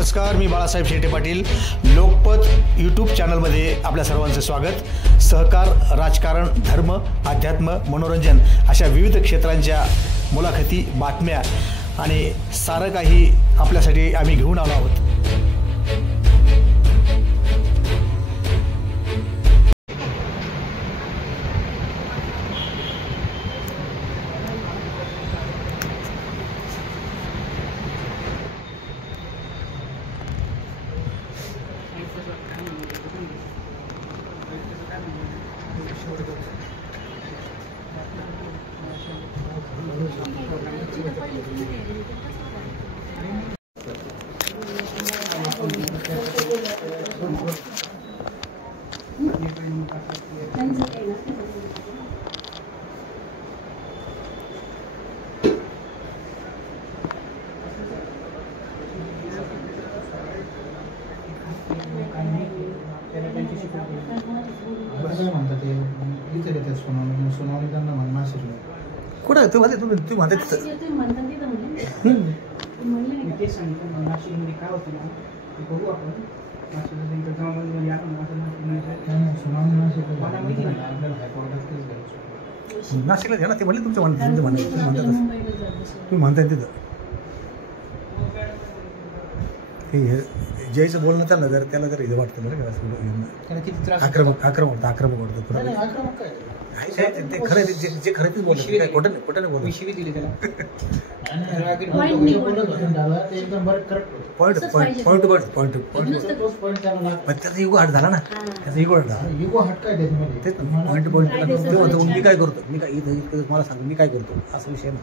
नमस्कार, मी बाळासाहेब शेटे पाटील. लोकपथ यूट्यूब चॅनलमध्ये आपल्या सर्वांचं स्वागत. सहकार, राजकारण, धर्म, अध्यात्म, मनोरंजन अशा विविध क्षेत्रांच्या मुलाखती, बातम्या आणि सारं काही आपल्यासाठी आम्ही घेऊन आलो आहोत. कुठं तुम्हाला तुम्ही म्हणता ते सांगितलं नाशिकमध्ये काय होतं ना ते बघू आपण. नाशिकला घ्या ना, ते म्हणले तुमचं तुम्ही म्हणताय तिथं हे जयचं बोलणं त्यांना जर त्याला जर हे वाटतं बरं आक्रमक वाटतं पुढे ते खरं जे खरं तेच बोलतो, काय खोटं नाही बोलतो. शिवी दिली त्याला. त्याचा इगो हट झाला ना, त्याचा इगो हट झाला. तेच पॉईंट मी काय करतो, मी काय इथं मला सांग मी काय करतो असा विषय ना.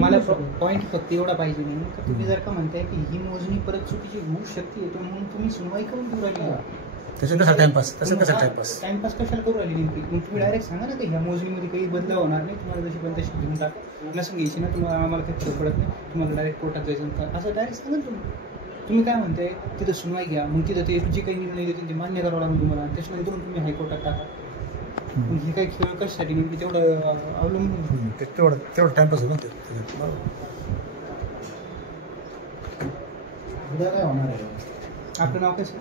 मला पॉईंट फक्त एवढा पाहिजे नाही का, तुम्ही जर का म्हणताय की ही मोजणी परत चुकीची होऊ शकते म्हणून तुम्ही सुनवाई करून देऊ राहिली. तसं कसा टाइमपास टाइमपास कशाला करू राहिली नेमकी. मग तुम्ही डायरेक्ट सांगा ना की ह्या मोजणीमध्ये काही बदलाव होणार नाही, तुम्हाला जशी पण तशी घेऊन टाका, नसून घ्यायची ना, तुम्हाला आम्हाला काही फरक पडत नाही, तुम्हाला डायरेक्ट कोर्टात जायचं असं डायरेक्ट सांगा तुम्ही काय म्हणताय. तिथं सुनवाई घ्या, मग तिथं ते जे काही निर्णय देतील ते मान्य करावं लागेल तुम्हाला, त्याच्यानंतर तुम्ही हायकोर्टात टाका. हे काही खेळ कशासाठी नेमकी तेवढं अवलंबून तेवढं टाइमपास होतं. उद्या काय होणार आहे. आपलं नाव कसं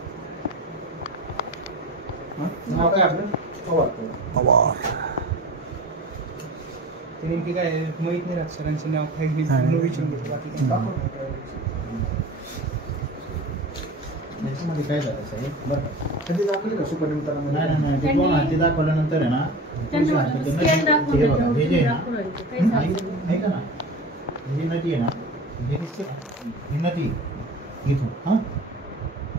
नाव काय आपलं पवार. ते नेमकी काय माहीत नाही राहत सरांचं नाव काय विचारून घेतो. बाकी त्याच्यामध्ये काय झालं साहेब बरं का, कधी दाखवली का सुपर निमित्तानं? नाही ते दोन हाती दाखवल्यानंतर आहे ना, हे जे आहे ना ही नदी आहे ना, हे दिसते ही नदी इथून हां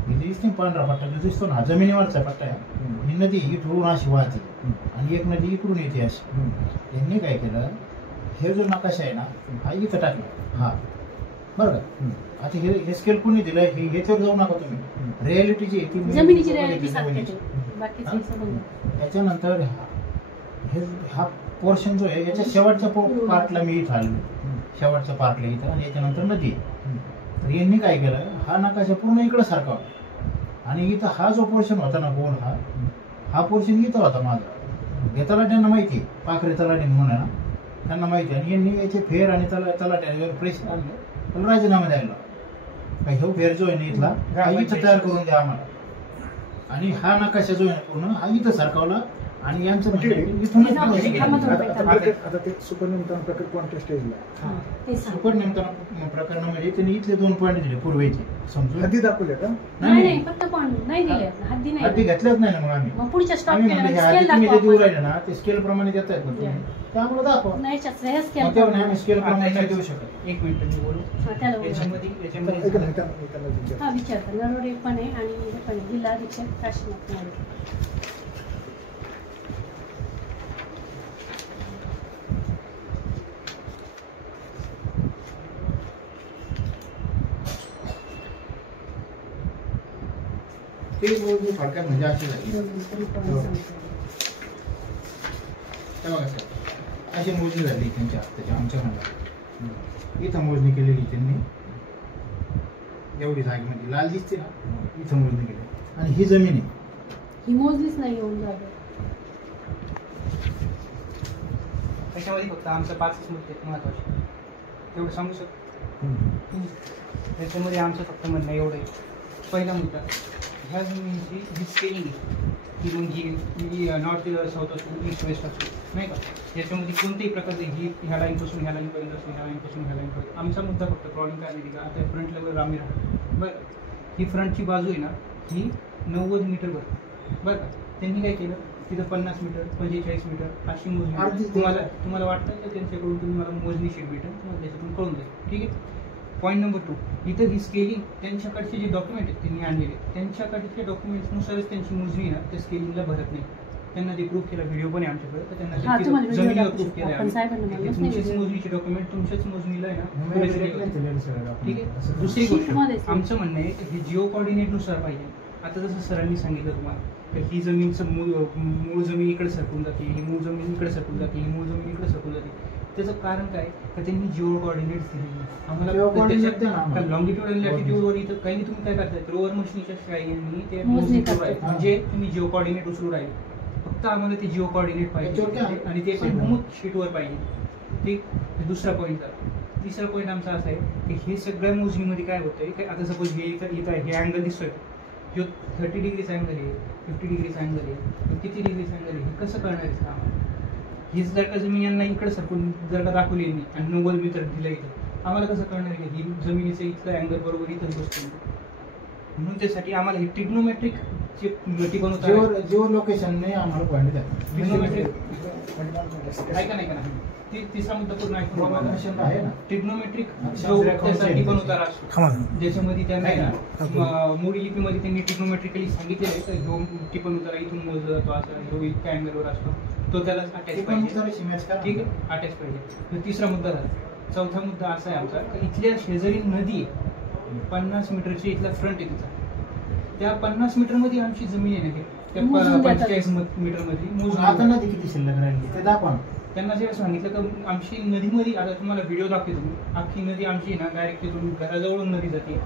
इथे दिसते पांढरा पट्टा जो दिसतो ना, जमिनीवरचा पट्टा आहे. ही नदी इथून अशी वाहते आणि एक नदी इकडून येते अशी. यांनी काय केलं, हे जो नकाशा आहे ना हा इथं टाकला हा बरं का. आता हे स्केल कोणी दिलं हे ह्याच्यावर जाऊ नका तुम्ही, रियालिटी जी आहे ती त्याच्यानंतर हे हा पोर्शन जो आहे याच्या शेवटच्या पार्टला मी इथं आलो, शेवटच्या पार्टला इथं, आणि याच्यानंतर नदी. तर यांनी काय केलं, हा नकाशा पूर्ण इकडं सारखा होता आणि इथं हा जो पोर्शन होता ना गोल हा पोर्शन इथं होता माझा. हे तलाट्यांना माहिती आहे, पाखरे तलाठी म्हणून आहे ना, त्यांना माहिती आहे. आणि यांनी याचे फेर आणि तलाट्यावर प्रेशर आणलं, त्याला राजीनामा द्यायला का ह्यो फेर जो आहे ना इथला हा इथं तयार करून द्या आम्हाला, आणि हा नकाशा जो आहे पूर्ण हा इथं सारखवला. आणि यांचं आता ते सुपर निमित्तानं प्रकरण कोणत्या स्टेजला सुपर निमित्तानं प्रकरणामध्ये त्यांनी इथले 2 पॉईंट दिले पूर्वेचे. समजून हद्दी दाखवले का? नाही फक्त पॉईंट नाही दिले, हद्दी नाही, हद्दी घेतल्याच नाही ना. मग आम्ही पुढच्या स्टॉप तुम्ही जे देऊ राहिले ना ते स्केल प्रमाणे देत आहेत ना, ते आम्हाला दाखवा. नाही आम्ही स्केल प्रमाणे नाही देऊ शकत. 1 मिनिट मी बोलू. याच्यामध्ये हा विचारता नरोडे पण आहे आणि हे पण जिल्हा अधीक्षक काशीनाथ नाळे. ते मोजणी थोडक्यात म्हणजे अशी झाली. बघा सर, अशी मोजणी झाली त्यांच्या त्याच्या आमच्या खंडात. इथं मोजणी केलेली त्यांनी, एवढी जागेमध्ये लाल दिसते ना, इथं मोजणी केली. आणि ही जमीन आहे, ही मोजलीच नाही येऊन जागा. त्याच्यामध्ये फक्त आमचं 5च मुद्दे महत्वाचे, तेवढं सांगू शकतो. त्याच्यामध्ये आमचं फक्त म्हणणं एवढं आहे. पहिला मुद्दा, ह्या जमिनीची जी स्केलिंग आहे ती मग ही नॉर्थ साऊथ असो ईस्ट वेस्ट असो नाही का, याच्यामध्ये कोणत्याही प्रकारचे ही ह्या लाईनपासून ह्या लाईनपर्यंत असो, ह्या लाईनपासून ह्या लाईनपर्यंत. आमचा मुद्दा फक्त प्रॉब्लेम काय नाही का, आता फ्रंट लेवलवर आम्ही राहतो बरं. ही फ्रंटची बाजू आहे ना ही 90 मीटरवर बरं का. त्यांनी काय केलं तिथं 50 मीटर 45 मीटर अशी मोजणी. तुम्हाला वाटतं का त्यांच्याकडून तुम्ही मला मोजणी शीट भेटेल, तुम्हाला त्याच्यातून कळून जाईल. ठीक आहे. पॉईंट नंबर 2, इथं ही स्केलिंग त्यांच्याकडचे जे डॉक्युमेंट आहेत त्यांनी आणलेले, त्यांच्याकडच्या डॉक्युमेंट्सनुसारच त्यांची मोजणी ना त्या स्केलिंगला भरत नाही. त्यांना ते प्रूफ केला, व्हिडिओ पण आहे आमच्याकडे, तर त्यांना जमिनीला प्रूफ केला आहे. तुमचीच मोजणीचे डॉक्युमेंट तुमच्याच मोजणीला आहे ना. ठीक आहे. दुसरी गोष्ट आमचं म्हणणं आहे की हे जिओ कॉर्डिनेटनुसार पाहिजे. आता जसं सरांनी सांगितलं तुम्हाला तर ही जमीनचं मूळ जमीन इकडे सरकून जाते, ही मूळ जमीन इकडे सरकून जाते, ही मूळ जमीन इकडे सरकून जाते. त्याचं कारण काय का त्यांनी जिओ कॉर्डिनेट्स दिलेले आम्हाला. लॉंगिट्यूड आणि लॅटिट्यूडवर इथं काही तुम्ही काय करताय, रोवर मशीनच्या साहाय्याने ते मोजणी करताय, म्हणजे तुम्ही जिओ कॉर्डिनेट उचलून राहिले. फक्त आम्हाला ते जिओ कॉर्डिनेट पाहिजे आणि ते पण हुमूक शीटवर पाहिजे. ठीक. दुसरा पॉईंट झाला. तिसरा पॉईंट आमचा असा आहे की हे सगळ्या मोजणीमध्ये काय होतंय काय, आता सपोज हे इथं हे अँगल दिसतोय, जो 30 डिग्रीचा अँगल आहे, 50 डिग्रीचा अँगल आहे, किती डिग्रीचा अँगल आहे, हे कसं कळणार आहे आम्हाला. हीच जर का जमीन यांना इकडे सरकून जर का दाखवली नाही आणि 90 मीटर दिलं इथं, आम्हाला कसं कळणार आहे की ही जमिनीचं इथलं अँगल बरोबर इथंच बसतो. म्हणून त्यासाठी आम्हाला हे ट्रिग्नोमेट्रिक जे टिकवून जिओ लोकेशन नाही आम्हाला पॉईंट द्या. ऐका नाही का ना, तिसरा मुद्दा पूर्ण आहे ना. ट्रिग्नोमेट्रिक टिकवून असतो ज्याच्यामध्ये त्यांना मूळ लिपीमध्ये त्यांनी ट्रिग्नोमेट्रिकली सांगितलेलं आहे तर ह्यो टिपण उतारा इथून मोजला जातो, असा ह्यो इतक्या अँगलवर असतो, तो त्याला अटॅच पाहिजे. ठीक आहे, अटॅच पाहिजे. तिसरा मुद्दा झाला. चौथा मुद्दा असा आहे आमचा की इथल्या शेजारी नदी 50 मीटरची इथला फ्रंट आहे तिचा, त्या 50 मीटरमध्ये आमची जमीन आहे ना, त्या 45 मीटरमध्ये मोजून. आता नदी किती शिल्लक राहिली ते दाखवा. त्यांना जेव्हा सांगितलं तर आमची नदीमध्ये, आता तुम्हाला व्हिडिओ दाखवतो मी, अख्खी नदी आमची ना डायरेक्ट तिथून घराजवळून नदी जाते.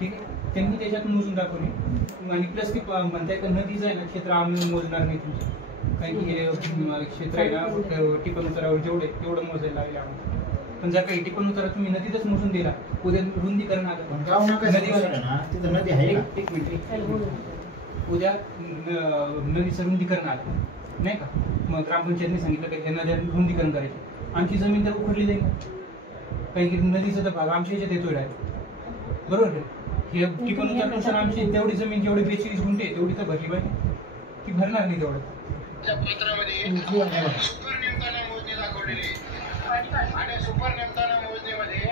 ठीक आहे. त्यांनी त्याच्यातून मोजून दाखवली आणि प्लस ते म्हणताय का नदीचं आहे ना क्षेत्र आम्ही मोजणार नाही तुमचं, कारण की हे क्षेत्र आहे ना टिपण उतारावर जेवढे तेवढं मोजायला लागले आम्हाला. पण जर काही टिपण उतारा तुम्ही नदीतच मोजून दिला, उद्या रुंदीकरण आलं तिथं नदी आहे. एक मिनिट, उद्या नदीचं रुंदीकरण आलं नाही का, मग ग्रामपंचायतने सांगितलं की ह्या नद्या रुंदीकरण करायचे, आमची जमीन तर उखडली जाईल. काही की नदीचा तर भाग आमच्या ह्याच्यात येतोय डायरेक्ट, बरोबर आहे. हे टिपण उतारानुसार आमची तेवढी जमीन जेवढी 42 गुंठे तेवढी तर भरली पाहिजे, ती भरणार नाही तेवढं.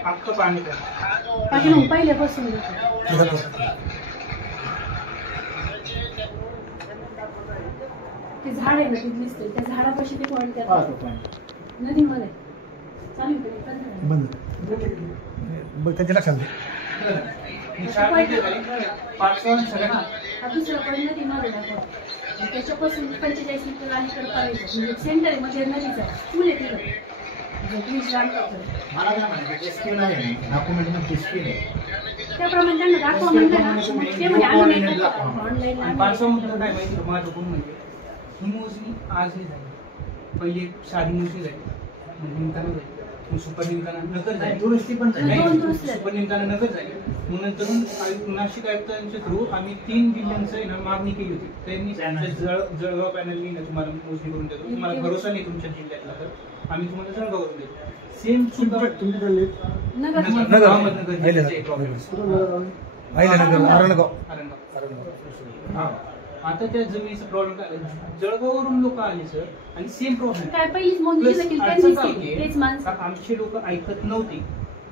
अख्खं पाणी पहिल्यापासून ते झाड आहे ना ते दिसते, त्या झाडापाशी ते पॉईंट करतात नदीमध्ये चालू बंद त्यांच्या लक्षात दुसरा पॉईंट नदीमध्ये दाखवा. त्याच्यापासून 45 मीटर अलीकडे करायचं, म्हणजे सेंटर मध्ये नदीचा फुल आहे तिथं. त्याप्रमाणे त्यांना दाखवा म्हणलं ना, ते म्हणजे आम्ही नाही करत ऑनलाईन. पाचवा मुद्दा काय माहिती महत्वपूर्ण म्हणजे ही मोजणी आजही झाली, पहिले साधी मोजणी झाली, निमताना झाली, मग सुपर निमताना नगर झाली, दुरुस्ती पण झाली, सुपर निमताना नगर झाली. मग नंतर नाशिक आयुक्तांच्या थ्रू आम्ही 3 जिल्ह्यांचं मागणी केली होती. त्यांनी जळगाव पॅनलनी तुम्हाला मोजणी करून देतो, तुम्हाला भरोसा नाही तुमच्या जिल्ह्यातला तर आम्ही तुम्हाला जळगाववरून देतो. सेम सुद्धा आता त्या जमिनीचा प्रॉब्लेम काय, जळगाववरून लोक आले सर आणि सेम प्रॉब्लेम. आमचे लोक ऐकत नव्हते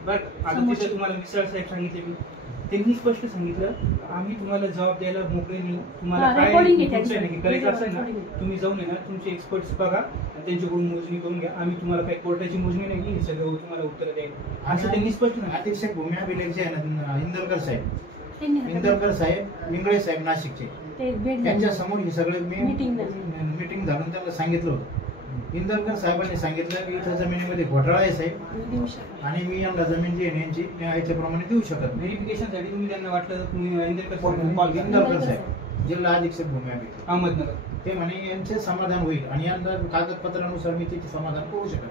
बरं. आता तिथे तुम्हाला मिसळ साहेब सांगितले, मी त्यांनी स्पष्ट सांगितलं आम्ही तुम्हाला जबाब द्यायला मोकळे नाही, तुम्हाला काय करायचं असेल ना तुम्ही जाऊन येणार, तुमचे एक्सपर्ट्स बघा आणि त्यांच्याकडून मोजणी करून घ्या, आम्ही तुम्हाला काही कोर्टाची मोजणी नाही हे सगळं तुम्हाला उत्तर द्यायला, असं त्यांनी स्पष्ट सांगितलं. अतिशय भूमी अभिलेख जे आहे ना इंदरकर साहेब इंगळे साहेब नाशिकचे, त्यांच्या समोर हे सगळे मी मीटिंग झाडून त्यांना सांगितलं होतं. इंदरकर साहेबांनी सांगितलं की इथं जमिनीमध्ये घोटाळा आहे साहेब आणि मी यांना जमीन जी आहे यांची याच्याप्रमाणे देऊ शकत. व्हेरिफिकेशनसाठी तुम्ही त्यांना वाटलं तुम्ही इंदरकर साहेब जिल्हा अधीक्षक भूमी अभिलेख अहमदनगर, ते म्हणे यांचे समाधान होईल आणि यांना कागदपत्रानुसार मी त्याचे समाधान करू शकत.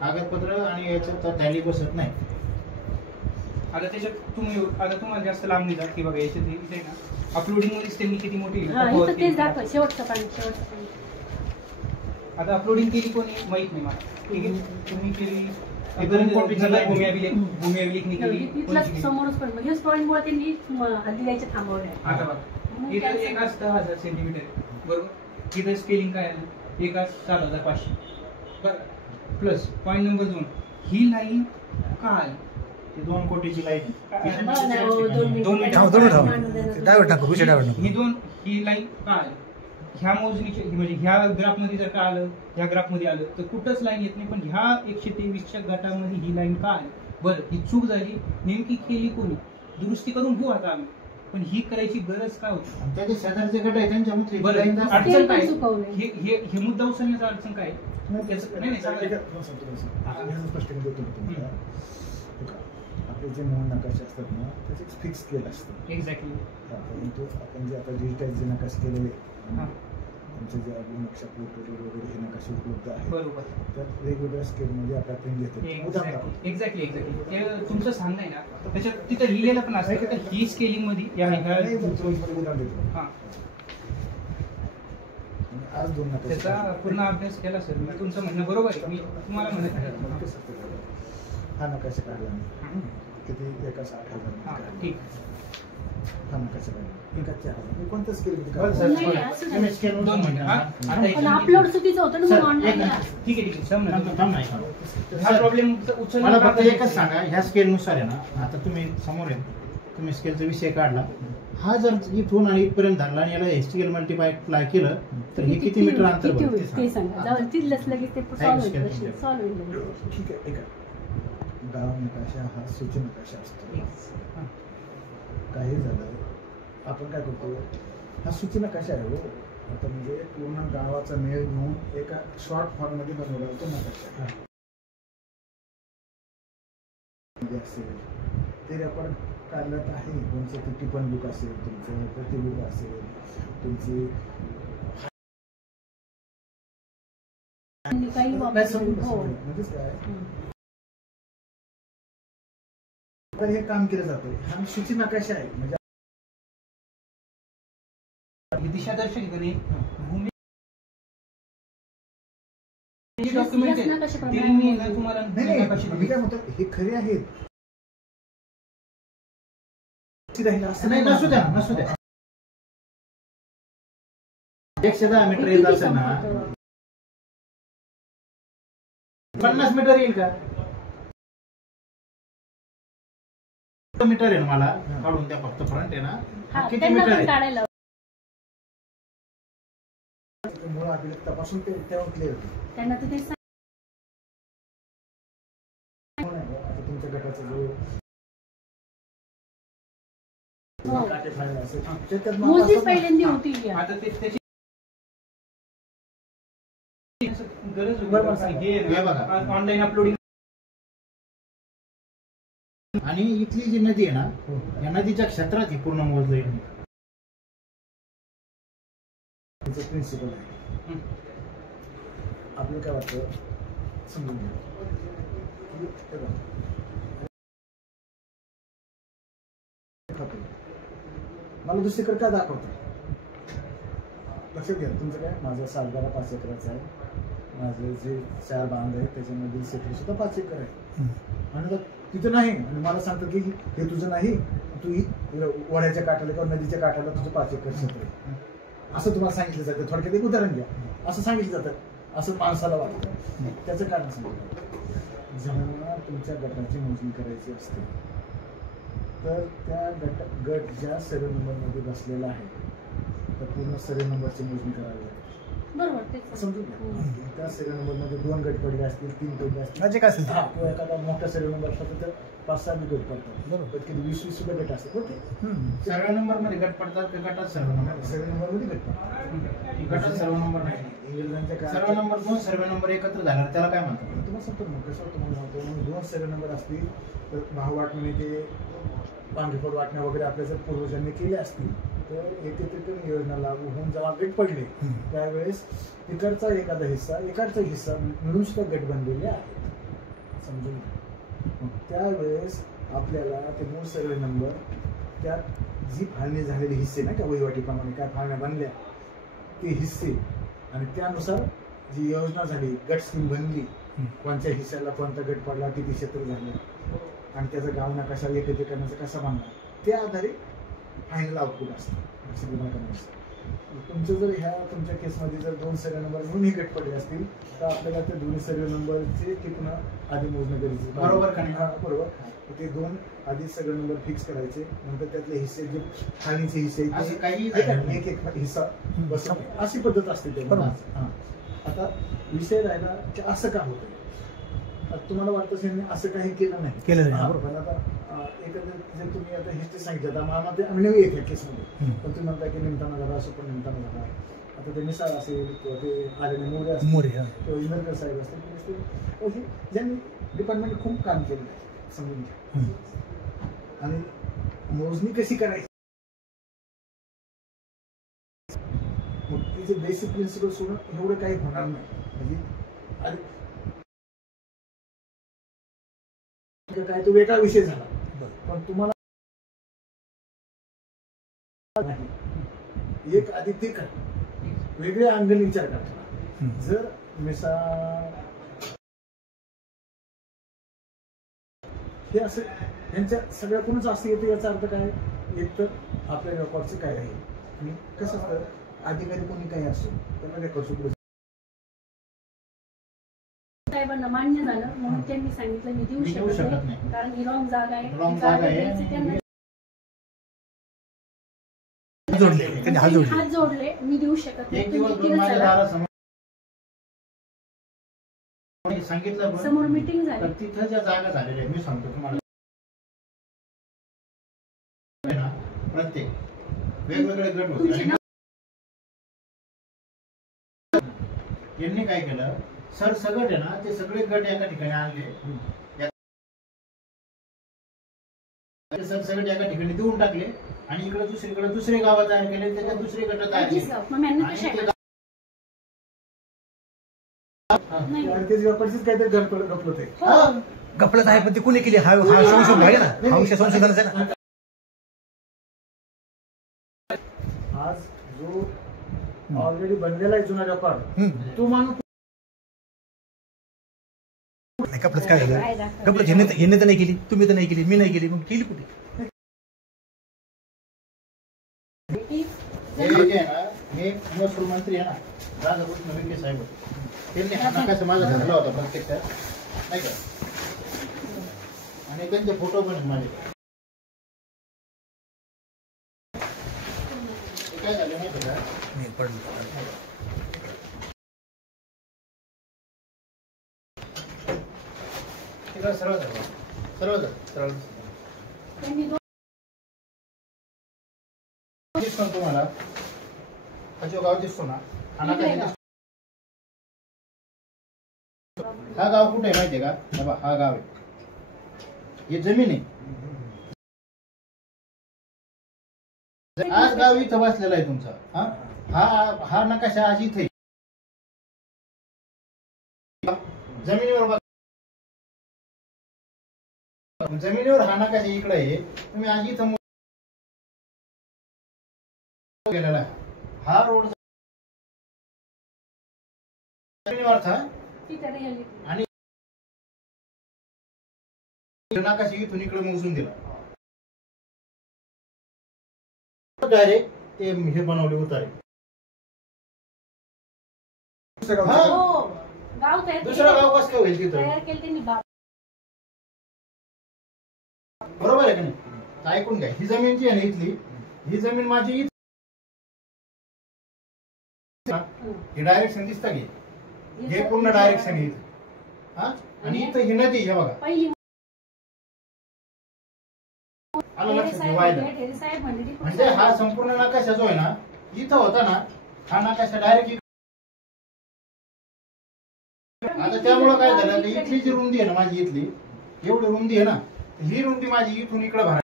कागदपत्र आणि याच्यात टॅली बसत नाही. आता त्याच्यात तुम्हाला जास्त लांब नाही जात की बघा याच्यात इथे आहे ना अपलोडिंग मध्येच त्यांनी किती मोठी हा इथं तेच दाखव शेवटचं पाणी आता अपलोडिंग केली कोणी माहित नाही मला ठीक आहे तुम्ही केली भूमी अभिलेखनी केली तिथलाच समोरच पण हेच पॉईंटमुळे त्यांनी हद्दी द्यायचे थांबवले. आता बघा इथं एक 10,000 सेंटीमीटर बरोबर इथं स्पेलिंग काय आलं 7,500 बरं प्लस पॉईंट नंबर 2 ही लाईन का आली 2 कोटीची लाईन डायव्हर्ट टाकू विषय डायव्हर्ट ही लाईन का आली ह्या मोजणीची म्हणजे ह्या ग्राफमध्ये जर का आलं ह्या ग्राफमध्ये आलं तर कुठंच लाईन येत नाही पण ह्या 123च्या गटामध्ये ही लाईन का आली बरं ही चूक झाली नेमकी केली कोणी दुरुस्ती करून घेऊ आता आम्ही पण ही करायची गरज काय होती त्याचे शेजारचे गट आहे त्यांच्यामध्ये बरं लाईन दाखव. अडचण काय चुकवलंय. हे मुद्दा उचलण्याचं अडचण काय नाही आपले जे मूळ नकाशे असतात ना त्याचे फिक्स केलं असतं एक्झॅक्टली परंतु आपण जे आता डिजिटाईज जे नकाशे केलेले हां आमचे जे नक्षा पोर्टल वगैरे हे नकाशे उपलब्ध आहेत बरोबर तर वेगवेगळ्या स्केलमध्ये आपल्या प्रिंट घेतो एक्झॅक्टली ते तुमचं सांगणं आहे ना त्याच्यात तिथं लिहिलेलं पण असतं तर ही स्केलिंग मध्ये उदाहरण देतो हां आज 2 नकाशे त्याचा पूर्ण अभ्यास केला सर मी तुमचं म्हणणं बरोबर आहे मी तुम्हाला म्हणत आहे हा नकाशा काढला मी किती एका 60,000 हां काढला ठीक हा नकाशा काढला एका 4,000 मी कोणत्या स्केलमध्ये बरं, काढला सर. नाही, असं नाही. तुम्ही scale वर 2 मिनिटं हां हा. आता पण याच्यात- अपलोड चुकीचं होतं ना सर, म्हणून एक ऑनलाईन मिनिट. ठीक आहे समजा थांब नाही. हा प्रॉब्लेम मला फक्त एकच सांगा ह्या स्केलनुसार आहे ना आता तुम्ही समोर आहे तुम्ही स्केलचा विषय काढला हा जर इथून आणि इथपर्यंत धरला आणि याला स्केल मल्टिप्लाय केलं तर हे किती मीटर अंतर किती बरं? होईल ते सांगा जाऊ तिथलंच लगेच ते सॉल्व्ह होईल प्रश्न सॉल्व्ह होईल लगेच. ठीक आहे ऐका गाव नकाशा हा सूची नकाशा असतो काही झालं आपण काय करतो हा सूची नकाशा आहे हो आता म्हणजे पूर्ण गावाचा मेळ घेऊन एका शॉर्ट फॉर्म मध्ये बनवला होतो नकाशा असेल ते रेकॉर्ड काढण्यात आहे तुमचं ते टिपण बुक असेल तुमचं प्रतिबुक असेल तुमची आणि काही काय वापरून समजून हो म्हणजेच काय तर हे काम केलं जातं हा सूची नकाशा आहे म्हणजे दिशादर्शक गणे भूमी यस डॉक्युमेंट ना कशा दिलेली प्रमाणे आहे तुम्हाला नाही नकाशे मी काय म्हणतो हे खरे आहेत राहिलं असं नाही नाही नसू द्या नसू द्या 110 मीटर येत असेल ना 50 मीटर येईल का मीटर आहे ना मला काढून द्या फक्त फ्रंट आहे ना हा किती त्यांना मीटर पण आहे काढायला मूळ अभिलेख तपासून ते तेव्हा क्लिअर होते त्यांना तर ते सांग- आता तुमच्या गटाचा जो हो. काटे फाईल असेल त्याच्यात मग मोजलीच असं- पहिल्यांदा होती ही. आता त्याची गरज बरोबर. हे बघा. ऑनलाईन अपलोडिंग आणि इथली जी नदी आहे ना या नदीच्या क्षेत्रात ही पूर्ण मोजलंय त्याचं प्रिन्सिपल आहे आपलं काय वाटतं समजून घ्या हे बघा. खातो. मला दुसरीकडे काय दाखवतं लक्षात घ्या तुमचं काय माझा सातबारा 5 एकराचा आहे माझे जे 4 बांध आहेत त्याच्यामध्ये क्षेत्र सुद्धा 5 एकर आहे आणि आता तिथं नाही आणि मला सांगतं की हे तुझं नाही तू वड्याच्या काठाला किंवा नदीच्या काठाला तुझं 5 एकर क्षेत्र आहे असं तुम्हाला सांगितलं जातं थोडक्यात एक उदाहरण घ्या असं सांगितलं जातं असं माणसाला वाटतं त्याचं कारण सांगितलं जेव्हा तुमच्या गटाची मोजणी करायची असते तर त्या गट ज्या सर्वे नंबरमध्ये बसलेला आहे तर पूर्ण सर्वे नंबरची मोजणी करावी लागते बरोबर तेच समजून घ्या त्या सर्वे नंबरमध्ये 2 गट पडले असतील 3 पडले असतील म्हणजे काय असेल ते? किंवा एखादा मोठा सर्वे नंबर असला तर 5-6 गट पडतात बरोबर. कधी 20-20 सुद्धा गट असतात ओके सर्व नंबर मध्ये गट पडतात का गटात सर्व नंबर सर्वे नंबरमध्ये गट पडतात गटात सर्व नंबर नाही इंग्रजांच्या सर्व काळात नंबर 2 सर्व नंबर एकत्र झाल्यावर त्याला काय म्हणतात तुम्हाला सांगतो मग कसं तुम्हाला सांगतो मग 2 सर्वे नंबर असतील तर भाव वाटणे ते पांढरीपड वाटण्या वगैरे आपल्या जर पूर्वजांनी केल्या असतील तर एकत्रित योजना लागू होऊन जेव्हा गट पडले त्यावेळेस तिकडचा एखादा हिस्सा इकडचा हिस्सा मिळून सुद्धा गट बनलेले आहेत समजून घ्या. मग त्यावेळेस आपल्याला ते मूळ सर्वे नंबर, त्यात जी फाळणी झालेली हिस्से नाही का वहिवाटीप्रमाणे काय फाळण्या बनल्या ते हिस्से, आणि त्यानुसार जी योजना झाली, गट स्कीम बनली, कोणत्या हिस्स्याला कोणता गट पडला, किती क्षेत्र झालं, आणि त्याचा गाव नकाशा एकत्रीकरणाचा कसा बांधला, त्या आधारे फायनल आउटपुट असतं. तुमचं जर ह्या तुमच्या केसमध्ये जर 2 सर्वे नंबर दोन्ही गट पडले असतील तर आपल्याला त्या दोन्ही सर्वे नंबरचे ते पुन्हा आधी मोजणं गरजेचं. बरोबर का नाही? बरोबर. ते 2 आधी सर्वे नंबर फिक्स करायचे, नंतर त्यातले हिस्से जे खाणीचे हिस्से असं काही एक हिस्सा बसवणे, अशी पद्धत असते ते. आता विषय राहिला की असं का होतं. तुम्हाला वाटतं असेल असं काही केलं नाही. पण आता एकंदरीत जे तुम्ही आता हिस्ट्री सांगितलं आम्हाला ते आम्ही नवी येते केसमध्ये, पण तुम्ही म्हणता की निमताना झाला, असं पण निमताना झाला. आता ते निसार असेल किंवा ते आलेले मोरे असतील किंवा इंदरकर साहेब असतील, ज्यांनी डिपार्टमेंट खूप काम केलेलं आहे समजून घ्या. आणि मोजणी कशी करायची, मग तिचे बेसिक प्रिन्सिपल सोडून एवढं काही होणार नाही. म्हणजे काय तो वेगळा विषय झाला, पण तुम्हाला एक आधी ते करा, वेगळ्या अंगाने विचार करा. जर मिसा हे असं यांच्या सगळ्याकडूनच असं येतं, याचा अर्थ काय, एक तर आपल्या रेकॉर्डचं काय आहे, आणि कसं असतं अधिकारी कोणी काही असतो त्यांना रेकॉर्ड साहेबांना मान्य झालं म्हणून त्यांनी सांगितलं मी देऊ शकत नाही, कारण ही रॉंग जागा आहे. हात जोडले, मी देऊ शकत नाही. सांगितलं समोर मीटिंग झाली, तिथं ज्या जागा झालेल्या मी सांगतो तुम्हाला, प्रत्येक वेगवेगळे गट होते. यांनी काय केलं, सरसगट आहे ना, ते सगळे गट एका ठिकाणी आणले, सरसगट एका ठिकाणी देऊन टाकले, आणि इकडे दुसरीकडे दुसरे गाव तयार केले, त्याच्यात दुसरे गट तयार केले. गपलत आहे, पण ते कोणी केली हा संशोधन आहे ना, हा विषय संशोधनाचा आहे ना. आज जो ऑलरेडी बनलेला आहे जुना रेकॉर्ड, तो माणूस गपलत काय झालं, गपलत यांनी तर नाही केली, तुम्ही तर नाही केली, मी नाही केली, मग केली कुठे. हे महसूल मंत्री आहे ना, राधाकृष्ण विखे साहेब, त्यांनी हा नकाशा माझा धरला होता प्रत्यक्षात, नाही का, आणि त्यांचे फोटो पण माझे. काय झालं माहिती का, तिकडे सरळ झालं, सरळ झालं, सरळ दिसतो तुम्हाला, जो गाव दिसतो ना, हा गाव कुठे आहे माहितीये का, हा गाव आहे, हे जमीन आहे. आज गाव इथं बसलेला आहे तुमचा, हा नकाशा आज इथे जमिनीवर, जमिनीवर हा नकाशा इकडे आहे, तुम्ही आज इथं गेलेला आहे. हा रोड जमिनीवर था, आणि नकाशा इथून इकडे मोजून दिला, डायरेक्ट ते हे बनवले उतारे. दुसरा गाव कसं काय होईल तिथं, बरोबर आहे का नाही. ऐकून घ्या, ही जमीन जी आहे ना इथली, ही जमीन माझी, हे डायरेक्शन दिसतं की, हे पूर्ण डायरेक्शन आहे इथं, आणि इथं ही नदी, हे बघा, आलं लक्षात ठेवायला. म्हणजे हा संपूर्ण नकाशा जो आहे ना, इथं होता ना, हा नकाशा डायरेक्ट. आता त्यामुळं काय झालं, इथली जी रुंदी आहे ना माझी, इथली एवढी रुंदी आहे ना, ही रुंदी माझी इथून इकडे भरा,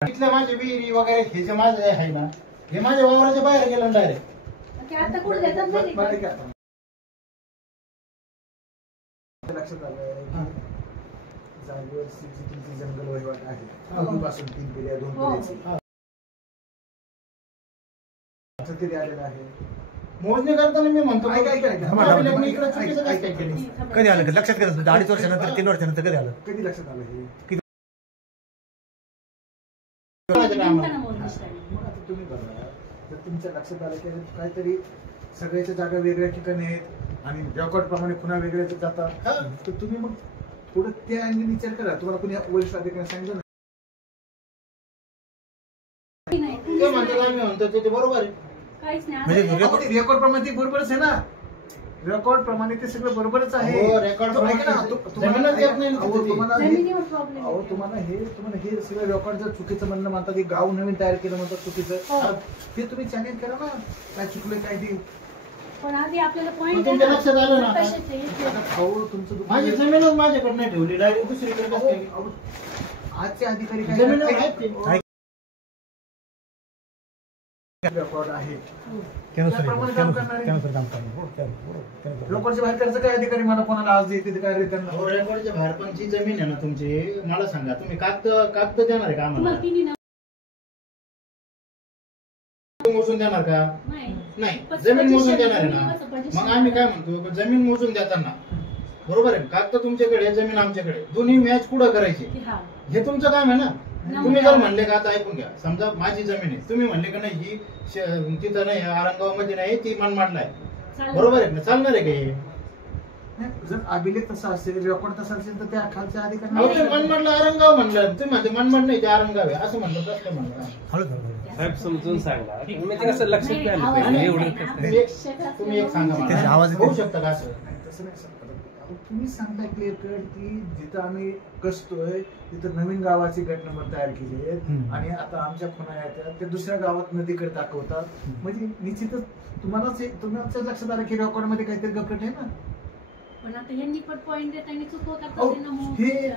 इथल्या माझ्या विहिरी वगैरे हे जे माझं आहे ना, हे माझ्या वावराच्या बाहेर गेलं डायरेक्ट. लक्षात आलं जागेवरची जी तुमची जंगल वहिवाट आहे पूर्वीपासून 3 पिढ्या 2 पिढ्याची असं तरी आलेलं आहे. मोजणी करताना मी म्हणतो ऐका. इकडे चुकीचं काय केलं? कधी आलं लक्षात कधी 2.5 वर्षानंतर 3 वर्षानंतर कधी आलं? कधी लक्षात आलं हे? नेमताना मोजणी स्टाईल. मग आता तुम्ही बघा, जर तुमच्या लक्षात आलं की काहीतरी सगळ्याच्या जागा वेगळ्या ठिकाणी आहेत आणि रेकॉर्ड प्रमाणे पुन्हा वेगळ्या जातात, तर तुम्ही मग थोडं त्या अँगल विचार करा. तुम्हाला कोणी वरिष्ठ अधिकारी सांगितलं ना, नाही, ते म्हणतात आम्ही म्हणतो ते बरोबर आहे. काहीच नाही. म्हणजे आता- रेकॉर्ड प्रमाणे ते बरोबरच आहे ना. रेकॉर्ड प्रमाणे ते सगळं बरोबरच आहे. हो, रेकॉर्ड तो ऐका ना, जमीनच येत नाही ना अहो, तिथे. तुम्हाला जमिनीवर प्रॉब्लेम अहो, तुम्हाला हे सगळं रेकॉर्ड जर चुकीचं म्हणणं म्हणतात, हे गाव नवीन तयार केलं म्हणतात हो. चुकीचं, ते तुम्ही चॅलेंज करा ना, काय चुकलंय काय ते. पण आधी आपल्याला पॉईंट तुमच्या लक्षात आलं ना आता? आता अहो, तुमचं दुकान- माझी जमीनच माझ्याकडे नाही ठेवली, डायरेक्ट दुसरीकडे कसं काय? अहो, आजचे अधिकारी काय जमिनीवर करतात? आहेत ते. रेकॉर्ड आहे. त्यानुसार त्याप्रमाणे काम करणार आहे. त्यानुसार काम करणार. हो, त्यानुसार. लोकांच्या बाहेर त्याचं काय अधिकारी मला कोणाला आज देते ते काय रे त्यांना. अहो, रेकॉर्डच्या बाहेर पण जी जमीन आहे ना तुमची, मला सांगा तुम्ही कागद देणार आहे का आम्हाला? तुम्हाला तिन्ही नाव मोजून देणार का? नाही. नाही, पण जमीन मोजून possession- देणार आहे ना. possession- मग आम्ही काय म्हणतो, जमीन मोजून देताना बरोबर आहे, कागद तुमच्याकडे जमीन आमच्याकडे, दोन्ही मॅच कुठं करायची हा. हे तुमचं काम आहे ना. तुम्ही जर म्हणले का, आता ऐकून घ्या, समजा माझी जमीन आहे, तुम्ही म्हणले का नाही ही तिथं नाही, औरंगाबाद मध्ये नाही, ती मनमाडला आहे, चालेल. बरोबर आहे ना, चालणार आहे का हे? नाही, जर अभिलेख तसा असेल, रेकॉर्ड तसा असेल, तर त्या खालच्या अहो, ते अधिकारी मनमाडला औरंगाबाद म्हणलं, तुम्ही म्हणते मनमाड नाही, ते औरंगाबाद आहे असं म्हणलं, कसं काय म्हणलं? हळू हळू. साहेब समजून सांगा. म्हणजे कसं लक्षात नाही, घ्यायला आवाज पाहिजे नाही, एवढं नाही, कसं. आवाज तुम्ही एक- शेतात तुम्ही एक सांगा त्याचा मला, आवाज होऊ शकतं का असं? तसं नाही सांगता. अहो, तुम्ही सांगताय क्लिअर कट की जिथं आम्ही कसतोय तिथं नवीन गावाची गट नंबर तयार केली आहेत हम्म. आणि आता आमच्या खुणा येतात त्या दुसऱ्या गावात नदीकडे दाखवतात. म्हणजे निश्चितच तुमच्या लक्षात आलं की रेकॉर्ड मध्ये काहीतरी गपकट आहे ना. पण आता यांनी पण पॉईंट देताना चुकवतात अहो, त्यांना मग- हे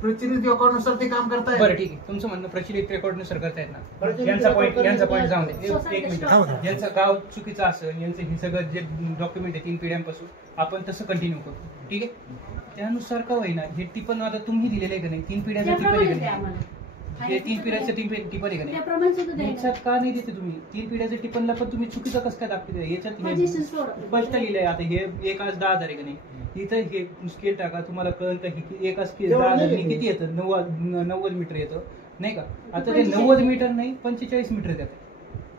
प्रचलित रेकॉर्ड नुसार ते काम करताय. बरं ठीक आहे, तुमचं म्हणणं प्रचलित रेकॉर्डनुसार करतायत ना. प्रचलित यांचा पॉईंट रेकॉर्ड जाऊन दे. सोसायटी एक मिनिट. थांबा. यांचं गाव चुकीचं असेल, यांचं हे सगळं जे डॉक्युमेंट आहे 3 पिढ्यांपासून, आपण तसं कंटिन्यू करू, ठीक आहे. त्यानुसार का होईना हे टिपण आता तुम्ही दिलेलं आहे का नाही, 3 पिढ्यांचं टिपण आहे त्याप्रमाणे का द्या नाही, आम्हाला. हे 3 पिढ्यांचं टिपण आहे का नाही, त्याप्रमाणे सुद्धा द्यायला. याच्यात का नाही देते तुम्ही? 3 पिढ्याचं टिपणला पण तुम्ही चुकीचं कसं काय दाखवते? याच्यात Position सोड. स्पष्ट लिहिलंय. आता हे एक आज 10,000 आहे का नाही, इथं हे स्केल टाका, तुम्हाला कळलं का ही एका स्केल तेवढं 10,000 नाही किती येतं? 90 मीटर येतं नाही का. आता ते 90 मीटर नाही 45 मीटर येतात.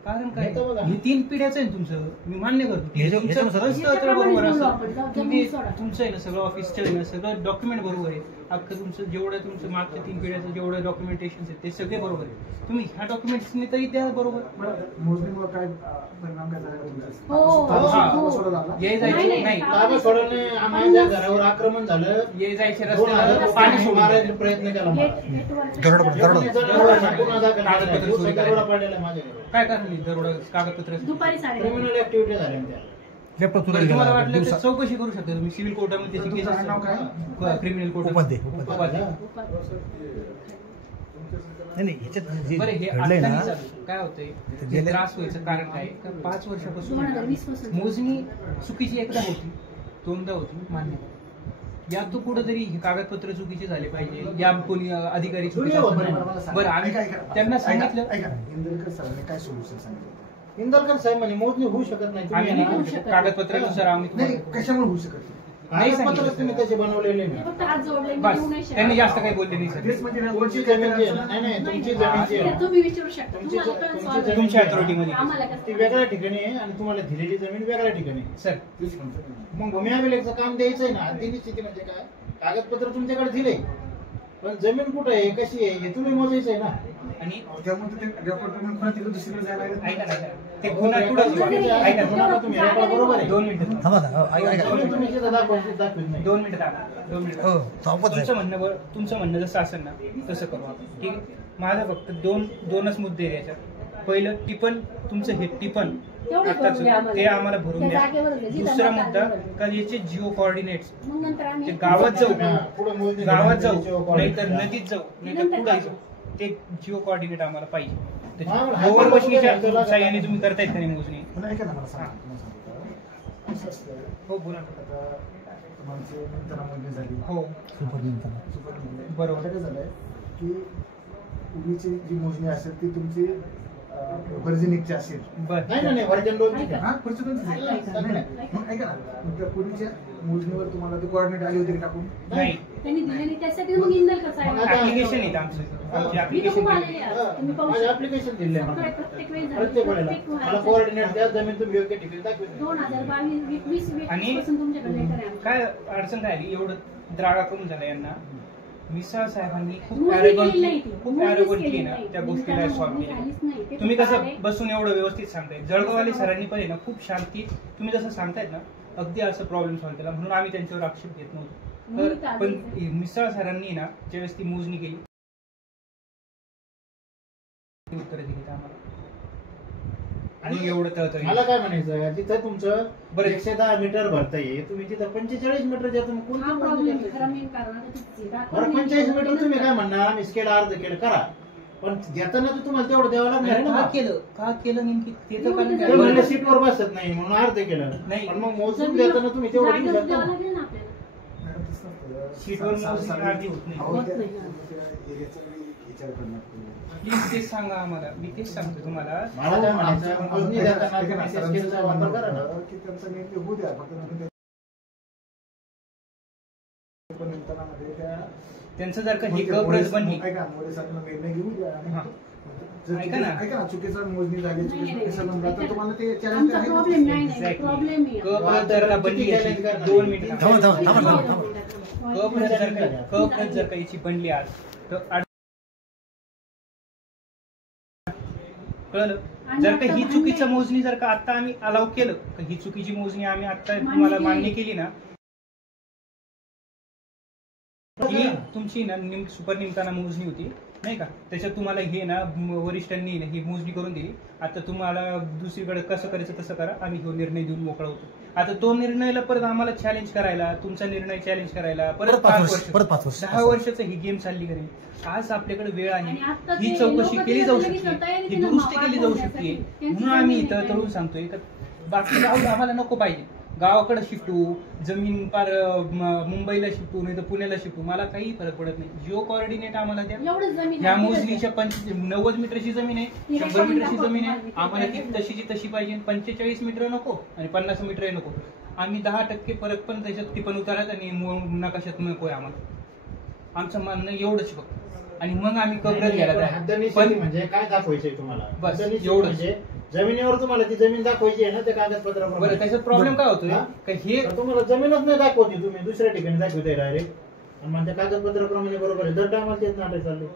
कारण काय, येतं बघा. हे 3 पिढ्याचं आहे तुमचं, मी मान्य करतो. ह्याच्यानुसार- बरोबर बोलू असं आपण. तुम्ही सोडा. तुमचं आहे ना सगळं ऑफिसचं आहे ना सगळं डॉक्युमेंट बरोबर आहे. अख्खं तुमचं जेवढं तुमचं मागच्या 3 पिढ्याचं जेवढं डॉक्युमेंटेशन आहे ते सगळे बरोबर आहे. तुम्ही ह्या डॉक्युमेंट्सनी तरी त्या बरोबर मोजणीमुळे काय परिणाम काय झाला तुमचा? हो, ताबा सोडा झाला? ये नाही, जायचं नाही. नाही, ताबा सोडवणे, माझ्या घरावर आक्रमण झालं, ये जायचे 2000 रस्त्याला लोकांनी पाणी सोडून मारायचा प्रयत्न केला मला. गेट- गेटवर- दरोडा- गुन्हा दाखल केला. कागदपत्र चोरी दिवसा करायला. दरोडा पडलेला आहे माझ्या घरावर. काय कारण नाही दरोडा कागदपत्र दुपारी 11:30. क्रिमिनल ऍक्टिव्हिटी झाल्या त्या. लॅपटॉप चोरीला गेला. तुम्हाला वाटलं तर दिवसा- चौकशी करू शकता तुम्ही सिव्हिल कोर्टामध्ये त्याची तुमचं केस नाव काय? Criminal court Upadhye. उपाध्ये. नाही नाही, ह्याच्यात जे बरं हे घडलंय आता ना, नाही चालू. काय होतंय ते हे गेल्या- त्रास व्हायचं कारण काय का 5 वर्षापासून 2020 पासून. मोजणी चुकीची एकदा होती, दोनदा होती, मान्य. या तो कुठंतरी हे कागदपत्र चुकीचे झाले पाहिजे, या कोणी अधिकारी चुकीचे दुनिया असणार मला नाही. सांगा. बरं आम्ही ऐका, ऐका. त्यांना ऐका, सांगितलं ऐका इंदलकर सरांनी काय सोल्युशन सांगितलं? इंदलकर साहेब म्हणे मोजणी होऊ शकत नाही. आम्ही तुम्ही नाही करू शकत. कागदपत्रानुसार आम्ही नाही तुम्हाला- कशामुळे होऊ शकत नाही? नाही कागदपत्र सांगितलं. तुम्ही त्याचे बनवलेले ते नाही. फक्त हात जोडले मी बस येऊ नाही शकत. त्यांनी जास्त काही बोलले नाही सर. तेच म्हणजे तुमची जमीनची आहे ना? नाही नाही, तुमची जमीनची आहे ते ना? तुम्ही विचारू शकता. तुमची- तुम्हाला पण तुमची स्वागत. जमीन- तुमच्या अथॉरिटीमध्ये आम्हाला ती कसं- वेगळ्या ठिकाणी आहे आणि तुम्हाला दिलेली जमीन वेगळ्या ठिकाणी आहे. सर तेच म्हणतो मी. मग भूमी अभिलेखचं काम द्यायचंय ना. आधीची स्थिती म्हणजे काय, कागदपत्र तुमच्याकडे दिले पण जमीन कुठे आहे कशी आहे हे तुम्ही मोजायचंय ना. आणि त्यामुळे ते रेकॉर्ड प्रमाणे पुन्हा तिकडे दुसरीकडे जायला लागलं. ऐका ना, ते पुन्हा रेकॉर्ड पुढं- चुकीचे आहे. ऐका पुन्हा तुम्ही रेकॉर्ड बरोबर आहे. 2 मिनिटं थांबा ना, ऐका ऐका. जमीन तुम्ही जिथं दाखवत नाही. 2 मिनिटं थांबा. 2 मिनिटं हो, थांबत तुमचं आहे. तुमचं म्हणणं जसं असेल ना तसं करू आपण, ठीक आहे. माझं फक्त दोनच मुद्दे आहे याच्यात. पहिलं टिपण, तुमचं हे टिपण तेवढं आत्ताचं, भरून द्या आम्हाला. ते आम्हाला भरून त्या द्या. जागेवर द्या. जिथं दुसरा जागा मुद्दा आहे. का याचे जिओ कोऑर्डिनेट्स मग नंतर आम्ही ते गावात जाऊ, पुढं मोजणी गावात झाली, जाऊ त्याच्यावर नाहीतर कॉल नदीत जाऊ नाहीतर नंतर पुढे काय? जाऊ, ते जिओ कोऑर्डिनेट आम्हाला पाहिजे. हा, गोवर हा, मशनीच्या हा, साह्याने तुम्ही करतायत का नाही मोजणी? पुन्हा ऐका ना मला सांगा. तुम्हाला सांगतो का? कसं असतं, हो बोला. आता तुमची निमताना मोजणी झाली हो सुपर निमताना. सुपर मोजणी. बरोबर. आता काय झालंय की पूर्वीची जी मोजणी असेल ती तुमची व्हर्जिनिकची असेल. बर नाही व्हर्जन 2 हा पुढची कोणती ऐका, नाही, ऐका. नाही. मग ऐका ना, मग त्या पूर्वीच्या मोजणीवर तुम्हाला ते कोऑर्डिनेट आली होती का टाकून? नाही त्यांनी दिले नाही त्यासाठी मग इंदल कसं आहे ऍप्लिकेशन येतं आमची मी ऍप्लिकेशन तुम्ही आलेले आहे. तुम्ही पाहू माझे शकता. ऍप्लिकेशन दिले मला सगळे प्रत्येक वेळी झालं. प्रत्येक वेळेला प्रत्येक मला वेळेला. कोऑर्डिनेट द्या, जमीन तुम्ही योग्य ठिकाणी दाखवेल. 2022-20 आणि पासून तुमच्याकडे लेटर आहे. काय अडचण काय आली एवढं द्रागा करून झालं यांना. मिसाळ साहेबांनी खूप मोजणी arrogantly- केली नाही ती. खूप मोजणीच arrogantly केली ना नाही. त्या गोष्टीला निमताना सॉल्व्ह मोजणी केली. झालीच नाही. ते तुम्ही फक्त कसं आले. बसून एवढं व्यवस्थित सांगताय. जळगाववाले सरांनी पण आहे ना खूप शांती तुम्ही जसं सांगतायत ना अगदी असं प्रॉब्लेम सॉल्व्ह केला म्हणून आम्ही त्यांच्यावर आक्षेप घेत नव्हतो. मोजणी तर तर पण आली. मिसाळ सरांनी ना ज्यावेळेस ती मोजणी केली उत्तर दिली आम्हाला आणि एवढं तळतळ मला काय म्हणायचं तिथं तुमचं बरं. 110 मीटर भरताय, तुम्ही तिथं 45 मीटर द्या. तुम्ही हा कोणती प्रॉब्लेम मोजणी खरं करताय? मेन कारण आता ती बरं 45 मीटर तुम्ही काय म्हणणार आम्ही स्केल अर्ध केलं करा, पण देताना तर तुम्हाला तेवढं द्यावं लागणार आहे का ना. केलं नेमकी ते तर कारण ते काय? म्हणलं सीटवर बसत नाही म्हणून अर्ध केलं नाही. पण मग मोजून देताना तुम्ही तेवढं घेऊ जागेवर शकता द्यावं ना. लागेल ना आपल्याला. मॅडम तसं नसतं. शीटवर मोजणी अर्धी होत नाही. अहो, होत त्या- नाही. त्या एरियाचा विचार करणार तुम्ही. प्लीज तेच सांगा आम्हाला. मी तेच सांगतो तुम्हाला. मला काय म्हणायचं मोजणी देताना ऐका ना, तुम्ही त्या सरांचं स्केलचा काय वापर म्हणणं करा ना. होतं की त्यांचं नेमके होऊ द्या फक्त नंतर पण निमतानामध्ये त्या त्यांचं जर का ही गप्रज बनली ऐका मोरे साहेबांना निर्णय घेऊ द्या आणि हा. जर ऐका चुकीचं- ना. ऐका ना चुकीचा मोजणी झाली नाही, चुकीचा नाही, पैसा नाही. बनला तर तुम्हाला ते challenge आमचा आहे. प्रॉब्लेम नाही Exactly. प्रॉब्लेम आहे. गप्रज जर का बनली किती याची challenge करणार? 2 मिनिटं थांबा, थांबा, थांबा, थांबा. कप्रज जर का याची बनली आज तर कळलं. आणि जर का आता ही भांडण- चुकीचं मोजणी जर का आता आम्ही अलाउ केलं तर ही चुकीची मोजणी आम्ही आता तुम्हाला मान्य केली ना ही तुमची ना सुपर निमताना मोजणी होती नाही का. त्याच्यात तुम्हाला हे ना वरिष्ठांनी ना ही मोजणी करून दिली. आता तुम्हाला दुसरीकडे कसं करायचं तसं करा. आम्ही हो निर्णय देऊन मोकळा होतो. आता तो निर्णयाला परत आम्हाला चॅलेंज करायला तुमचा निर्णय चॅलेंज करायला परत 5 वर्ष परत 5 वर्ष 10 वर्षाचं ही गेम चालली का नाही. आज आपल्याकडे वेळ आहे. आणि आता ही ते चौकशी लोकं केली जाऊ लगेच शकते. तयारी ही केलं दुरुस्ती मापात केली जाऊ बोलण्यासाठी. शकते. त्यांची म्हणून आम्ही जमीन इथं आहे. तरुण सांगतोय का बाकी गाव आम्हाला नको पाहिजे. गावाकडे शिफ्ट होऊ जमीन पार मुंबईला शिफ्ट होऊ नाही तर पुण्याला शिफ्ट होऊ मला काही फरक पडत नाही. जिओ कोऑर्डिनेट आम्हाला द्या. एवढंच जमीन ह्या आहे. मोजणीच्या 90 मीटरची जमीन आहे 100 मीटरची जमीन आहे आम्हाला ती तशीची तशी पाहिजे. 45 मीटर नको आणि 50 मीटर नको. आम्ही 10% फरक पण त्याच्यात ती पण उतारायचं आणि नकाशात नकोय आम्हाला. आमचं म्हणणं एवढंच फक्त. आणि मग आम्ही कब्रत घ्यायला तयार. हद्दनिशी म्हणजे काय दाखवायचंय तुम्हाला बस, हद्दनिशी एवढंच. म्हणजे जमिनीवर तुम्हाला ती जमीन दाखवायची आहे ना त्या कागदपत्राप्रमाणे. बरं त्याच्यात प्रॉब्लेम काय होतोय हा? का हे तर तुम्हाला जमीनच नाही दाखवते तुम्ही दुसऱ्या ठिकाणी दाखवताय डायरेक्ट आणि त्या कागदपत्राप्रमाणे बरोबर आहे. दर टायमाला तेच नाटक चाललंय.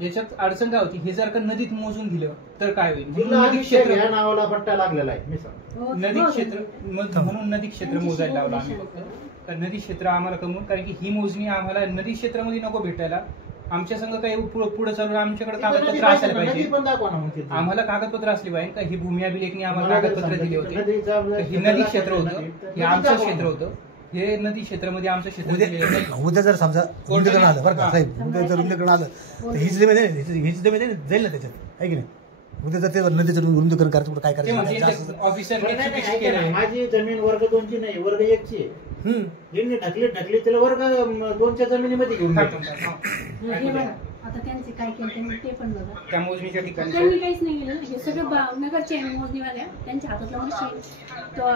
याच्यात अडचण काय होती हे जर का नदीत मोजून दिलं तर काय होईल. म्हणून जिल्हा नदी अधीक्षक क्षेत्र या नावाला पट्टा लागलेला आहे मी सांगतो. हो, नदी हो, क्षेत्र म्हणून नदी क्षेत्र मोजायला लावलं आम्ही फक्त. तर नदी क्षेत्र आम्हाला कमवून कारण की ही मोजणी आम्हाला नदी क्षेत्रामध्ये नको भेटायला. आमच्या संघ काही पुढे चालून आमच्याकडे कागदपत्र असायला नदी पाहिजे. पण दाखवा ना मग तिथे. आम्हाला कागदपत्र असली पाहिजे का ही भूमी अभिलेखनी आम्हाला मला जर कागदपत्र समजा दिली होती. नदीचा- तर हे नदी क्षेत्र होतं नदी- हे आमचं क्षेत्र होतं. हे नदी क्षेत्रामध्ये आमचं क्षेत्र दिलेलं नाही. उद्या जर समजा रुंदीकरण आलं बरं का साहेब उद्या जर रुंदीकरण आलं तर हीच जमीन आहे हीच जमीन आहे जाईल ना त्याच्यात आहे की नाही. उद्या जर ते नदीचं रुंदीकरण करायचं कुठं काय ते म्हणजे करायचं ऑफिसरने नाही, नाही, चुकीचं ऐका ना, केलंय. माझी जमीन वर्ग 2ची नाही वर्ग 1ची आहे. हम्म. ज्यांनी ढकली तिला वर्ग 2च्या जमिनीमध्ये घेऊन थांब, गेलो. थांब, थांब. हे बघा आता त्यांचे काय केलं त्यांनी ते पण बघा. त्या मोजणीच्या ठिकाणी त्यांनी काहीच नाही केलं. हे सगळं नगरचे मोजणीवाल्या त्यांच्या हातातला मशीन तो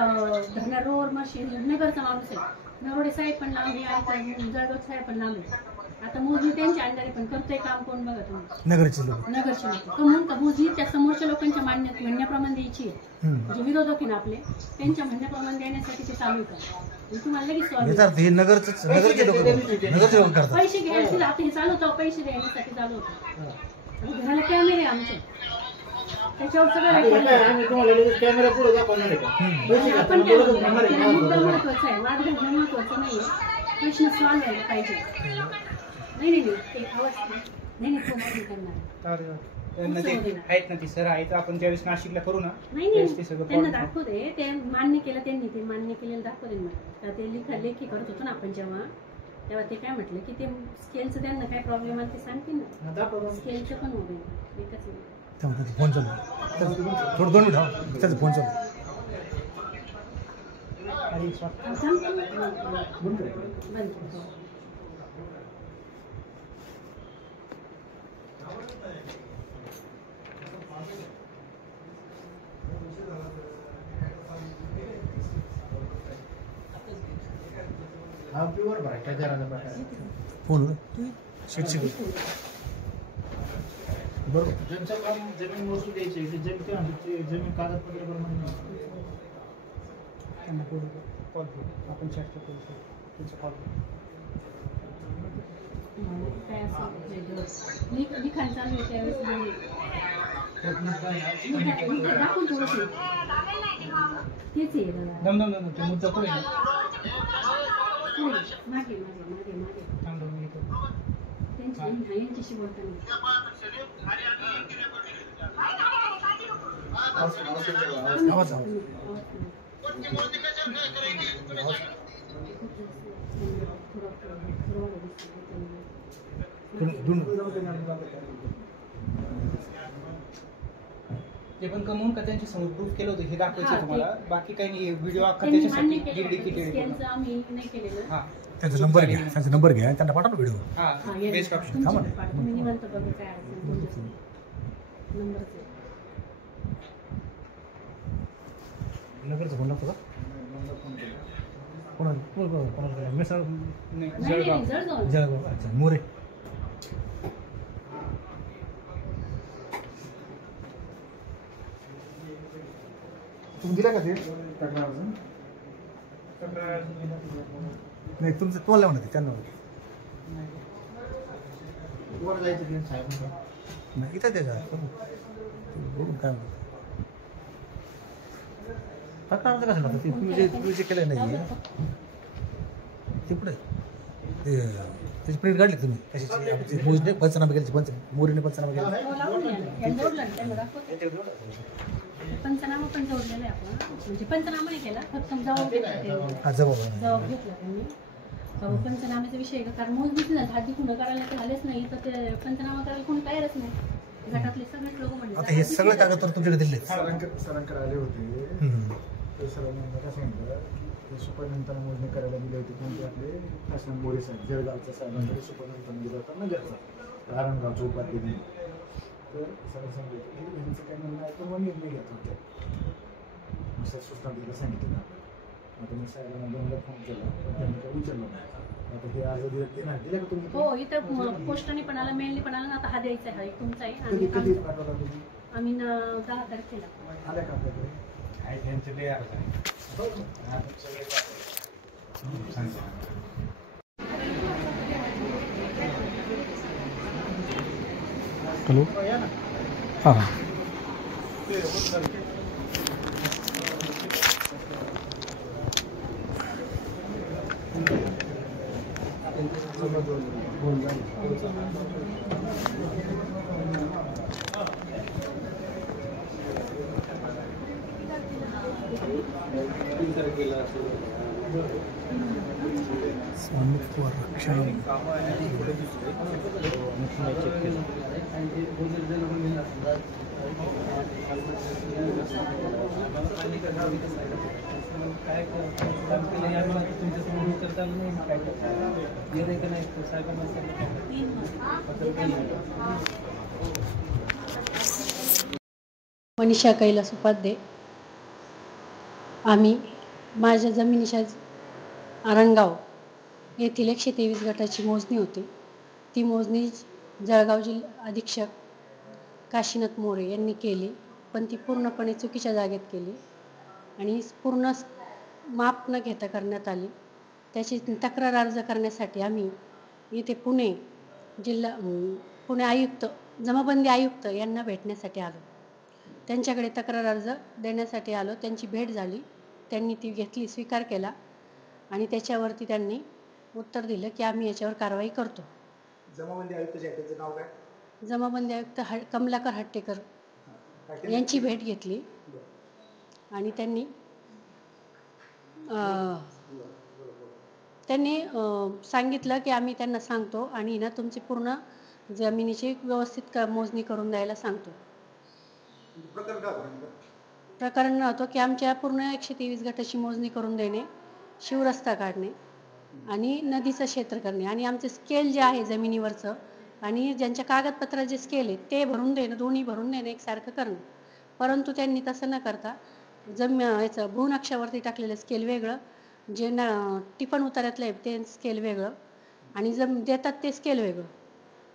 धरणार रोवर मशीन नगरचा माणूस आहे. नरोडे साहेब पण लांब आहे जळगाव साहेब पण लांब आहे. आता मोजणी त्यांच्या अंधारे पण करतोय काम कोण बघा तुम्ही नगरचे लोक नगरचे लोक. म्हणून का मोजणी त्या समोरच्या लोकांच्या म्हणण्याप्रमाणे द्यायची आहे. जे विरोधक आहे ना आपले त्यांच्या म्हणण्याप्रमाणे देण्यासाठी ते चालू आहे. तुम्हाला लगेच सॉल्व्ह याचा अर्थ हे नगरचे लोक करतात. पैसे घ्यायचे आता हे चालू होतं पैसे द्यायसाठी चालू होतं. घराला कॅमेरे आमचे त्याच्यावर सगळं आता हे रेकॉर्ड काय, आम्ही तुम्हाला लगेच कॅमेरा पुढे दाखवणार आहे का? पैसे आपण घेताना काय बोलतच म्हणणार आहे त्याला का? मुद्दा महत्वाचा आहे. वाद घालणं महत्वाचं नाहीये. प्रश्न सॉल्व्ह व्हायला पाहिजे. नाही ते आवाज नाही तो नाही करणार. आहेत ना ती सर आहेत. आपण ज्यावेळेस नाशिकला करू ना नाही त्यावेळेस ते सगळं त्यांना point- दाखवू दे. ते मान्य केलं त्यांनी ते मान्य केलेलं दाखवू दे मला. ते लेखी करत होतो ना आपण तेव्हा ते काय म्हटलं की ते स्केलचं त्यांना काय प्रॉब्लेम आला ते सांगतील ना. दाखवा. स्केलचं पण होऊ दे एकच नाही. फोन चालू थोडं 2 मिनिट त्याचा फोन चालू अरे स्वागत. बंद कर. बंद. हा प्युअर भ्रष्टाचाराचा प्रकार. फोन शिक्षक बरोबर. ज्यांचं काम जमीन मोजून द्यायची ते जमीन कागदपत्र प्रमाणे त्यांना कॉल करू आपण चर्चा करू शकतो तुमचा कॉल काय असं लिखाण चालू आहे त्यावेळेस दाखवून थोडंसं तेच आहे दादा. दम ते मुद्दा पुढे ना मागे मागे मागे मागे थांबलो मी इथं. यांच्याशी बोलताना आवाज ते पण कमवून का त्यांच्या समोर प्रूफ केलं होतं हे दाखवायचं हा, तुम्हाला बाकी काही नाही व्हिडिओ अख्खा त्यांनी त्याच्यासाठी मान्य गिरडी केलं किती स्कॅनचं आम्ही नाही केलेलं. हा त्यांचा नंबर घ्या, त्यांचा नंबर घ्या आणि त्यांना पाठवा व्हिडिओ. हा हा, ये बेस्ट ना. ऑप्शन. तुमची थांबा. पण पाठवा. तुम्ही निवांत बघा काय अडचण तुमच्या नंबरच आहे. नगरचा फोन लागतो का? कोणाला मिसळ नाही नाही जळगाव. नाही जळगाव. जळगाव. अच्छा मोरे. तुम्ही दिला का ते? नाही तुमचं तुम्हाला म्हणते त्यांना वर जायचं ते साहेब. नाही इथं त्याच्या बघून काय म्हणतात तक्रार कसं लागतं ते तुम्ही जे केलं नाही ते पुढे ते त्याची प्रिंट काढली तुम्ही कशाची आपली मोजने पंचनामे केले मोरीने पंचनामे केले. हो, लावून या ना. त्यांना जोडलं ना, त्यांना दाखवतो. पंचनामा पण जोडलेला आहे आपण म्हणजे पंचनामा नाही केला फक्त जबाब घेतला त्यांनी. हा जबाब जबाब घेतला त्यांनी. पंचनाम्याचा विषय आहे का कारण मोजणीच नाही हाती खुणं करायला तर झालेच नाही तर ते पंचनामा करायला कोणी तयारच नाही. गटातले सगळेच लोक आता म्हणजे हे सगळे कागदपत्र तुमच्याकडे दिले. सरांकडे आले होते तर सरांनी मला सांगितलं की सुपरनंतर मोजणी करायला दिली होती कोणते आपले शासन मोरे साहेब जळगावच्या साहेबांकडे सुपरनंतर दिला होता नगरचा आरणगावच्या उपाध्यक्ष. तर सरांनी सांगितलं की यांचं काय म्हणणं आहे तर मग निर्णय घेत होते असं सूचना दिलं सांगितलं. आता मी साहेबांना दोनदा फोन केला पण त्यांनी काही उचललं नाही. आता हे अर्ज दिले का तुम्ही? हो इथं पोस्टाने पण आला मेलने पण आला आता हा द्यायचा आहे हा एक तुमचा आहे कधी आणि कधी पाठवला तुम्ही? आम्ही 10 तारखेला. आल्या का आपल्याकडे? आहे त्यांचे लय अर्ज आहे. हा, सगळे सांगा. हॅलो हां हां स्वामित्व रक्षण मनीषा कैलास उपाध्ये. आम्ही माझ्या जमिनीच्या आरणगाव येथील 123 गटाची मोजणी होती. ती मोजणी जळगाव जिल्हा अधीक्षक काशीनाथ मोरे यांनी केली पण ती पूर्णपणे चुकीच्या जागेत केली आणि पूर्ण माप न घेता करण्यात आली. त्याची तक्रार अर्ज करण्यासाठी आम्ही इथे पुणे आयुक्त जमाबंदी आयुक्त यांना भेटण्यासाठी आलो. त्यांच्याकडे तक्रार अर्ज देण्यासाठी आलो. त्यांची भेट झाली. त्यांनी ती घेतली स्वीकार केला आणि त्याच्यावरती त्यांनी उत्तर दिलं की आम्ही याच्यावर कारवाई करतो. जमाबंदी आयुक्त जे आहे त्याचं नाव काय? जमाबंदी आयुक्त कमलाकर हट्टेकर यांची भेट घेतली आणि त्यांनी सांगितलं की आम्ही त्यांना सांगतो आणि ना तुमची पूर्ण जमिनीची व्यवस्थित मोजणी करून द्यायला सांगतो. प्रकरण का प्रकरण होतं की आमच्या पूर्ण 123 गटाची मोजणी करून देणे, शिवरस्ता काढणे आणि नदीचं क्षेत्र करणे आणि आमचे स्केल जे आहे जमिनीवरचं आणि ज्यांच्या कागदपत्रात जे स्केल आहे ते भरून देणं, दोन्ही भरून देणं एकसारखं करणं. परंतु त्यांनी तसं न करता याचं भूनक्षावरती टाकलेलं स्केल वेगळं, जे टिपण उतार्यातलं आहे ते स्केल वेगळं आणि देतात ते स्केल वेगळं.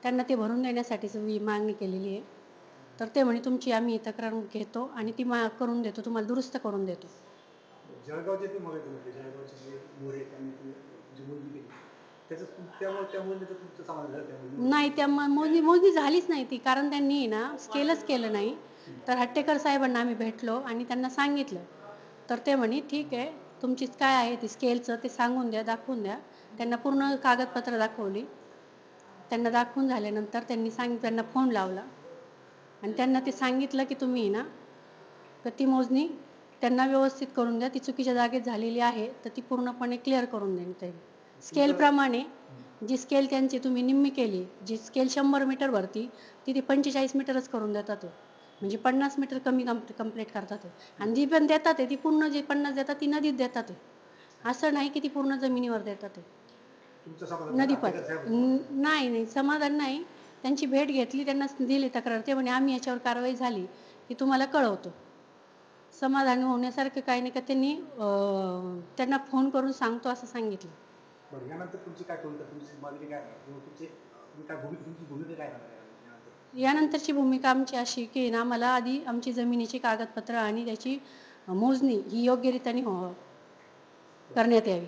त्यांना ते भरून देण्यासाठीच मागणी केलेली आहे. तर ते म्हणे तुमची आम्ही तक्रार घेतो आणि ती करून देतो, तुम्हाला दुरुस्त करून देतो. जळगावचे ते मग जळगावचे जे मोरे त्यांनी जी मोजणी केली त्याचं त्या मोजणीचं तुमचं समाधान झालं त्यामुळे नाही, त्या मोजणी झालीच नाही ती, कारण त्यांनी ना स्केलच केलं नाही. तर हट्टेकर साहेबांना आम्ही भेटलो आणि त्यांना सांगितलं. तर ते म्हणे ठीक आहे, तुमची काय आहे ती स्केलचं ते सांगून द्या, दाखवून द्या. त्यांना पूर्ण कागदपत्र दाखवली. त्यांना दाखवून झाल्यानंतर त्यांना फोन लावला आणि त्यांना ते सांगितलं की तुम्ही ना तर ती मोजणी त्यांना व्यवस्थित करून द्या, ती चुकीच्या जागेत झालेली आहे तर ती पूर्णपणे क्लिअर करून देण्यात येईल. स्केलप्रमाणे जी स्केल त्यांची तुम्ही निम्मी केली, जी स्केल 100 मीटर भरती ती 45 मीटरच करून देतात. म्हणजे 50 मीटर कमी कंप्लीट करतात आणि जी पण देतात ती पूर्ण जी 50 देतात ती नदीत देतात. असं नाही की ती पूर्ण जमिनीवर देतात. नदीपात नाही समाधान नाही. त्यांची भेट घेतली, त्यांना दिली तक्रार, ते म्हणे आम्ही याच्यावर कारवाई झाली की तुम्हाला कळवतो. समाधान होण्यासारखं काही नाही का त्यांना फोन करून सांगतो असं सांगितलं. बरं, यानंतर तुमची काय भूमिका, तुमची मागणी काय राहणार, तुमची भूमिका काय राहणार यानंतरची भूमिका आमची अशी की ना मला आधी आमची जमिनीची कागदपत्र आणि त्याची मोजणी ही योग्यरीत्याने करण्यात यावी.